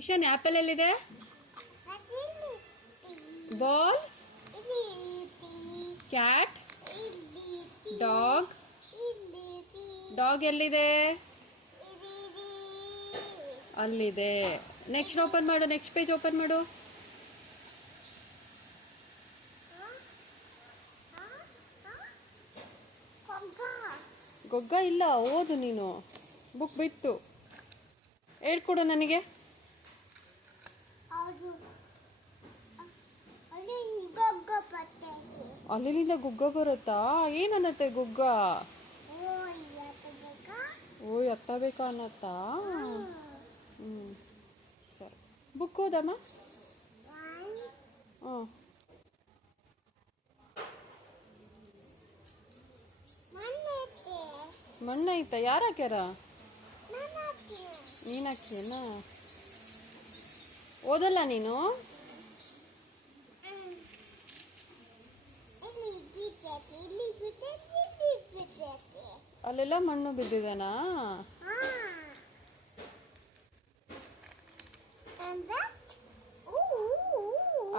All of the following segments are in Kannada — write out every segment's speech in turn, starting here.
ಇಶಾನ್ ಆ್ಯಪಲ್ ಎಲ್ಲಿದೆ? ಬಾಲ್, ಕ್ಯಾಟ್, ಡಾಗ್ ಡಾಗ್ ಎಲ್ಲಿದೆ? ಅಲ್ಲಿದೆ. ನೆಕ್ಸ್ಟ್ ಓಪನ್ ಮಾಡು, ನೆಕ್ಸ್ಟ್ ಪೇಜ್ ಓಪನ್ ಮಾಡು. ಗೊಗ್ಗ ಇಲ್ಲ, ಓದು ನೀನು. ಬುಕ್ ಬಿತ್ತು. ಹೇಳ್ಕೊಡು ನನಗೆ. ಅಲ್ಲಿಂದ ಗುಗ್ಗ ಬರುತ್ತಾ? ಏನನ್ನತ್ತೆ ಗುಗ್ಗ? ಓ ಎತ್ತಬೇಕಾ ಅನ್ನತ್ತಾ? ಹ್ಞೂ ಸರಿ. ಬುಕ್ ಓದಮ್ಮ? ಹ್ಞೂ ಐತಾ ಯಾರು ಹಾಕ್ಯಾರ ನೀನು ಹಾಕ್ಯೇನ ಓದಲ್ಲ ನೀನು? ಅಲ್ಲೆಲ್ಲ ಮಣ್ಣು ಬಿದ್ದಿದೆನಾ?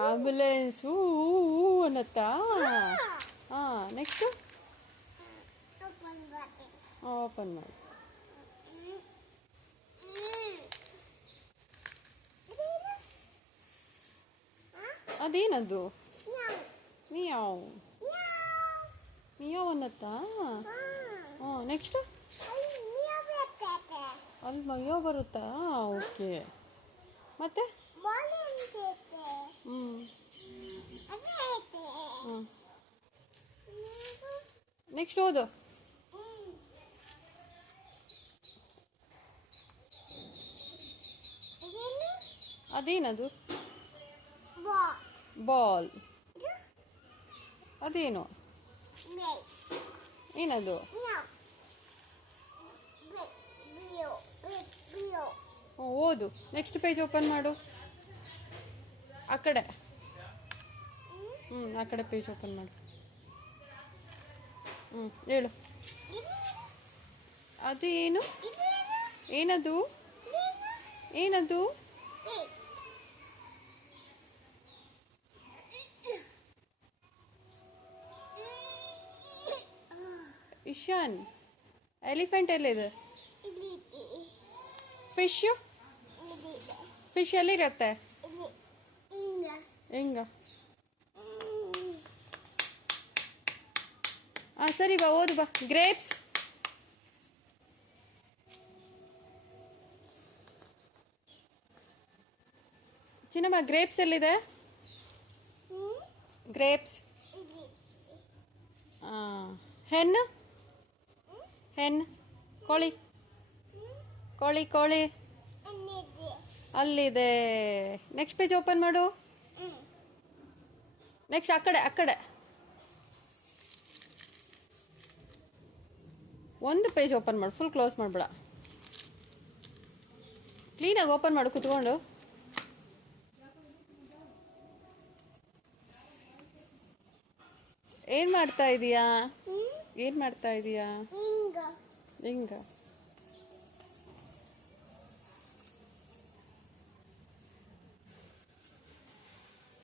ಆಂಬುಲೆನ್ಸ್ ಹೂ ಅನ್ನತ್ತಾ? ಹಾಂ ನೆಕ್ಸ್ಟ್. ಓಪನ್ ಮಾಡಿ. ಅದೇನದು? ಮಿಯಾವ್. ಮಿಯಾವ್. ಅನ್ನತ್ತಾ? ಹಾಂ ನೆಕ್ಸ್ಟ್ ಅಲ್ಲಿ ಮಯ್ಯೋ ಬರುತ್ತಾ? ಓಕೆ ಮತ್ತೆ? ಹ್ಞೂ ಹ್ಞೂ ನೆಕ್ಸ್ಟ್ ಓದು. ಅದೇನದು? ಬಾಲ್ ಅದೇನು? ಏನದು? ಓದು. ನೆಕ್ಸ್ಟ್ ಪೇಜ್ ಓಪನ್ ಮಾಡು. ಆ ಕಡೆ. ಹ್ಞೂ ಆ ಕಡೆ ಪೇಜ್ ಓಪನ್ ಮಾಡು. ಹ್ಞೂ ಹೇಳು. ಅದು ಏನು? ಏನದು? ಏನದು? ಇಶಾನ್ ಎಲಿಫೆಂಟ್ ಎಲ್ಲಿದೆ ಫಿಶ್ ಫಿಶ್ ಎಲ್ಲಿರತ್ತೆ ಹೆಂಗ. ಹಾಂ, ಸರಿ ಬಾ, ಓದು ಬಾ. ಗ್ರೇಪ್ಸ್ ಚಿನ್ನಮ್ಮ ಗ್ರೇಪ್ಸ್ ಎಲ್ಲಿದೆ? ಗ್ರೇಪ್ಸ್ ಹಾಂ. ಹೆಣ್ಣು ಹೆಣ್ಣು ಕೋಳಿ. ಕೋಳಿ ಕೋಳಿ. ಅಲ್ಲಿದೆ. ನೆಕ್ಸ್ಟ್ ಪೇಜ್ ಓಪನ್ ಮಾಡು. ನೆಕ್ಸ್ಟ್ ಆ ಕಡೆ ಆ ಕಡೆ. ಒಂದು ಪೇಜ್ ಓಪನ್ ಮಾಡು. ಫುಲ್ ಕ್ಲೋಸ್ ಮಾಡಿಬಿಡ. ಕ್ಲೀನಾಗಿ ಓಪನ್ ಮಾಡು, ಕುತ್ಕೊಂಡು. ಏನು ಮಾಡ್ತಾ ಇದೀಯಾ? ಏನು ಮಾಡ್ತಾ ಇದೀಯಾ? Inga. ಹಿಂಗ